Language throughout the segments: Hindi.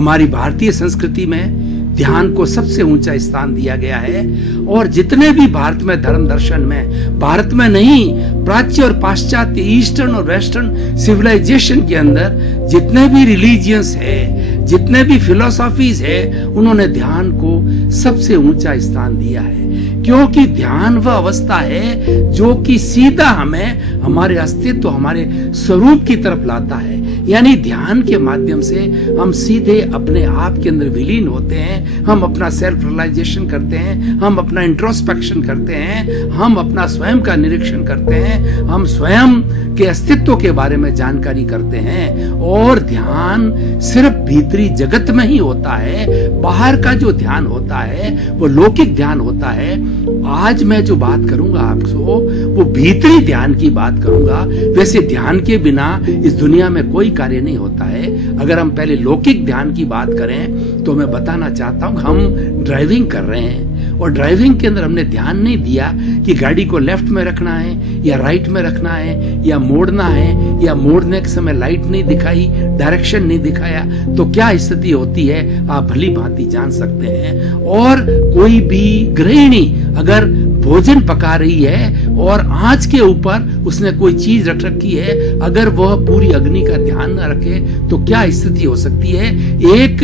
हमारी भारतीय संस्कृति में ध्यान को सबसे ऊंचा स्थान दिया गया है। और जितने भी भारत में धर्म दर्शन में, भारत में नहीं, प्राच्य और पाश्चात्य, ईस्टर्न और वेस्टर्न सिविलाइजेशन के अंदर जितने भी रिलीजियंस है, जितने भी फिलोसॉफीज है, उन्होंने ध्यान को सबसे ऊंचा स्थान दिया है। क्योंकि ध्यान वह अवस्था है जो कि सीधा हमें हमारे अस्तित्व, हमारे स्वरूप की तरफ लाता है। यानी ध्यान के माध्यम से हम सीधे अपने आप के अंदर विलीन होते हैं, हम अपना सेल्फ रियलाइजेशन करते हैं, हम अपना इंट्रोस्पेक्शन करते हैं, हम अपना स्वयं का निरीक्षण करते हैं, हम स्वयं के अस्तित्व के बारे में जानकारी करते हैं। और ध्यान सिर्फ भीतरी जगत में ही होता है, बाहर का जो ध्यान होता है वो लौकिक ध्यान होता है। आज मैं जो बात करूंगा आपको वो भीतरी ध्यान की बात करूंगा। वैसे ध्यान के बिना इस दुनिया में कोई कार्य नहीं होता है। अगर हम पहले लौकिक ध्यान की बात करें तो मैं बताना चाहता हूं, हम ड्राइविंग कर रहे हैं और ड्राइविंग के अंदर हमने ध्यान नहीं दिया कि गाड़ी को लेफ्ट में रखना है या राइट में रखना है या मोड़ना है, या मोड़ने के समय लाइट नहीं दिखाई, डायरेक्शन नहीं दिखाया, तो क्या स्थिति होती है आप भली भांति जान सकते हैं। और कोई भी गृहिणी अगर भोजन पका रही है और आंच के ऊपर उसने कोई चीज रख रखी है, अगर वह पूरी अग्नि का ध्यान न रखे तो क्या स्थिति हो सकती है। एक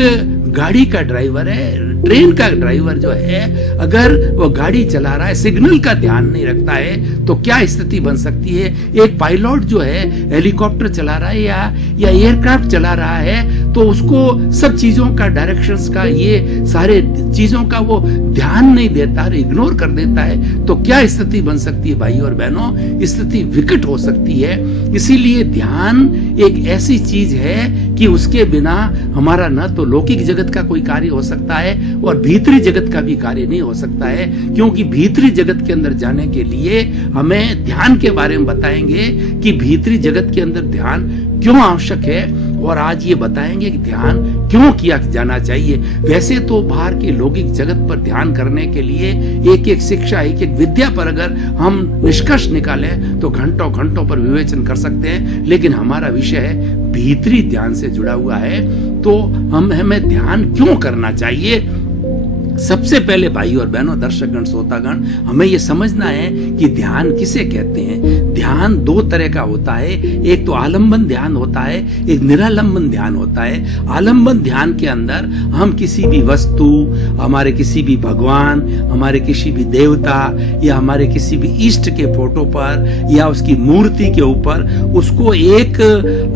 गाड़ी का ड्राइवर है, ट्रेन का ड्राइवर जो है, अगर वो गाड़ी चला रहा है, सिग्नल का ध्यान नहीं रखता है तो क्या स्थिति बन सकती है। एक पायलट जो है हेलीकॉप्टर चला रहा है या एयरक्राफ्ट चला रहा है, तो उसको सब चीजों का, डायरेक्शंस का, ये सारे चीजों का वो ध्यान नहीं देता, इग्नोर कर देता है, तो क्या स्थिति बन सकती है भाई और बहनों, स्थिति विकट हो सकती है। इसीलिए ध्यान एक ऐसी चीज है कि उसके बिना हमारा न तो लौकिक जगत का कोई कार्य हो सकता है और भीतरी जगत का भी कार्य नहीं हो सकता है। क्योंकि भीतरी जगत के अंदर जाने के लिए हमें ध्यान के बारे में बताएंगे कि भीतरी जगत के अंदर ध्यान क्यों आवश्यक है, और आज ये बताएंगे कि ध्यान क्यों किया जाना चाहिए। वैसे तो बाहर के लौकिक जगत पर ध्यान करने के लिए एक एक शिक्षा, एक एक विद्या पर अगर हम निष्कर्ष निकालें तो घंटों घंटों पर विवेचन कर सकते हैं, लेकिन हमारा विषय है भीतरी ध्यान से जुड़ा हुआ है। तो हमें ध्यान क्यों करना चाहिए। सबसे पहले भाई और बहनों, दर्शकगण, श्रोतागण, हमें यह समझना है कि ध्यान किसे कहते हैं। ध्यान दो तरह का होता है, एक तो आलंबन ध्यान होता है, एक निरालंबन ध्यान होता है। आलंबन ध्यान के अंदर हम किसी भी वस्तु, हमारे किसी भी भगवान, हमारे किसी भी देवता या हमारे किसी भी इष्ट के फोटो पर या उसकी मूर्ति के ऊपर उसको एक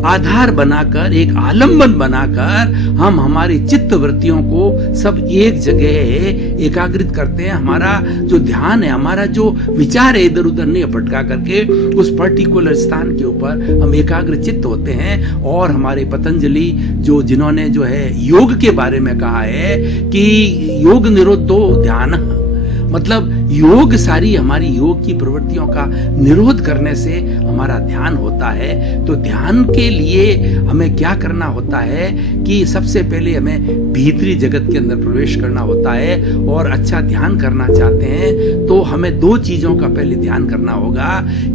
आधार बनाकर, एक आलंबन बनाकर हम हमारी चित्त वृत्तियों को सब एक जगह एकाग्रित करते हैं। हमारा जो ध्यान है, हमारा जो विचार है, इधर उधर नहीं भटका करके उस पर्टिकुलर स्थान के ऊपर हम एकाग्र चित्त होते हैं। और हमारे पतंजलि जिन्होंने जो है योग के बारे में कहा है कि योग निरोधो ध्यान, मतलब योग, सारी हमारी योग की प्रवृत्तियों का निरोध करने से हमारा ध्यान होता है। तो ध्यान के लिए हमें क्या करना होता है कि सबसे पहले हमें भीतरी जगत के अंदर प्रवेश करना होता है। और अच्छा ध्यान करना चाहते हैं तो हमें दो चीजों का पहले ध्यान करना होगा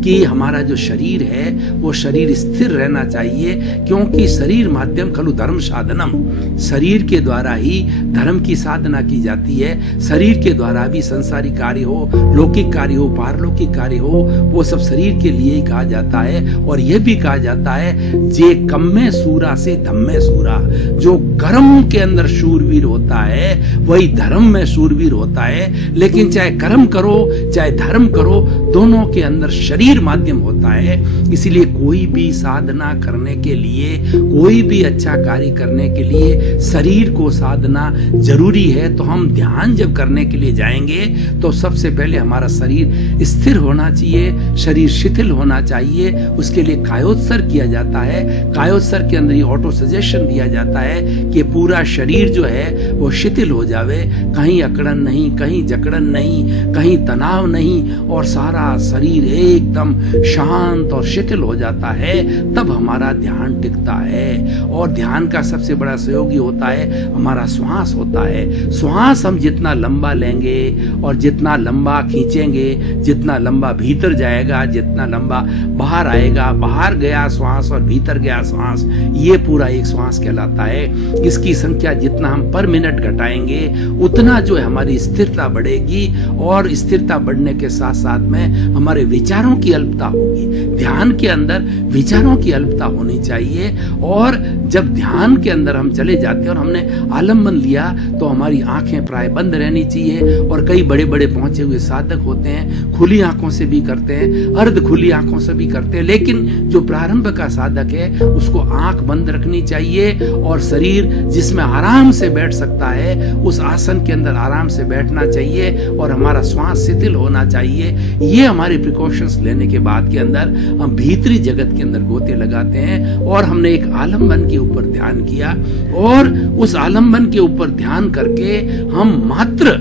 कि हमारा जो शरीर है वो शरीर स्थिर रहना चाहिए, क्योंकि शरीर माध्यम खलु धर्म साधनम, शरीर के द्वारा ही धर्म की साधना की जाती है। शरीर के द्वारा भी संसारी कार्य हो, लौकिक कार्य हो, पारलौकिक कार्य हो, वो सब शरीर के लिए ही कहा जाता है। और यह भी कहा जाता है जे कम्मे सूरा से धम्मे सूरा, जो कर्म के अंदर शूरवीर होता है वही धर्म में शूरवीर होता है। लेकिन चाहे कर्म करो चाहे धर्म करो, दोनों के अंदर शरीर माध्यम होता है। इसीलिए कोई भी साधना करने के लिए, कोई भी अच्छा कार्य करने के लिए शरीर को साधना जरूरी है। तो हम ध्यान जब करने के लिए जाएंगे तो सबसे पहले हमारा शरीर स्थिर होना चाहिए, शरीर शिथिल होना चाहिए। उसके लिए कायोत्सर किया जाता है। कायोत्सर के अंदर ही ऑटो सजेशन दिया जाता है कि पूरा शरीर जो है वो शिथिल हो जावे, कहीं अकड़न नहीं, कहीं जकड़न नहीं, कहीं तनाव नहीं, और सारा शरीर एकदम शांत और शिथिल हो जाता है। तब हमारा ध्यान टिकता है। और ध्यान का सबसे बड़ा सहयोगी होता है हमारा श्वास होता है। श्वास हम जितना लंबा लेंगे और जितना लंबा खींचेंगे, जितना लंबा भीतर जाएगा, जितना लंबा बाहर आएगा, बाहर गया श्वास और भीतर गया श्वास, ये पूरा एक श्वास कहलाता है। इसकी संख्या जितना हम पर मिनट घटाएंगे उतना जो है हमारी स्थिरता बढ़ेगी, और स्थिरता बढ़ने के साथ साथ में हमारे विचारों की अल्पता होगी। ध्यान के अंदर विचारों की अल्पता होनी चाहिए, और जब ध्यान के अंदर हम चले जाते हैं और हमने आलम्बन लिया तो हमारी आंखें प्राय बंद रहनी चाहिए। और कई बड़े बड़े पहुंचे हुए साधक होते हैं, खुली आंखों से भी करते हैं, अर्ध खुली आंखों से भी करते हैं, लेकिन जो प्रारंभ का साधक है उसको आंख बंद रखनी चाहिए, और शरीर जिसमें आराम से बैठ सकता है उस आसन के अंदर आराम से बैठना चाहिए, और हमारा श्वास शिथिल होना चाहिए। ये हमारे प्रिकॉशंस लेने के बाद के अंदर हम भीतरी जगत के अंदर गोते लगाते हैं, और हमने एक आलम्बन के ऊपर ध्यान किया, और उस आलम्बन के ऊपर ध्यान करके हम मात्र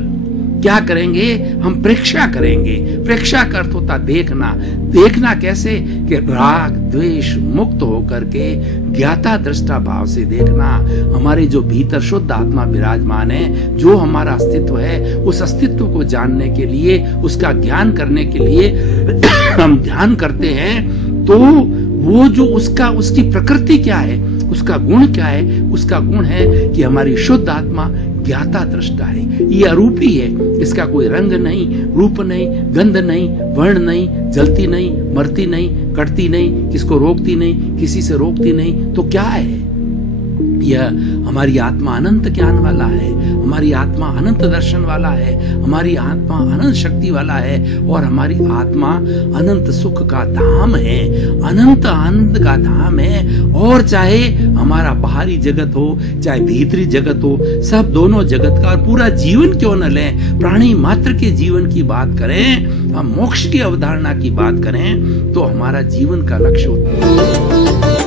क्या करेंगे, हम प्रेक्षा करेंगे। प्रेक्षा का अर्थ होता देखना। देखना कैसे कि राग द्वेष मुक्त होकर के ज्ञाता दृष्टा भाव से देखना। हमारे जो भीतर शुद्ध आत्मा विराजमान है, जो हमारा अस्तित्व है, उस अस्तित्व को जानने के लिए, उसका ज्ञान करने के लिए हम ध्यान करते हैं, तो वो जो उसकी प्रकृति क्या है, उसका गुण क्या है, उसका गुण है कि हमारी शुद्ध आत्मा ज्ञाता दृष्टा है। ये अरूपी है, इसका कोई रंग नहीं, रूप नहीं, गंध नहीं, वर्ण नहीं, जलती नहीं, मरती नहीं, कटती नहीं, किसको रोकती नहीं, किसी से रोकती नहीं, तो क्या है? यह हमारी आत्मा अनंत ज्ञान वाला है, हमारी आत्मा अनंत दर्शन वाला है, हमारी आत्मा अनंत शक्ति वाला है, और हमारी आत्मा अनंत सुख का धाम है, अनंत आनंद का धाम है। और चाहे हमारा बाहरी जगत हो, चाहे भीतरी जगत हो, सब दोनों जगत का, और पूरा जीवन क्यों न लें, प्राणी मात्र के जीवन की बात करें, हम मोक्ष की अवधारणा की बात करें, तो हमारा जीवन का लक्ष्य होता है।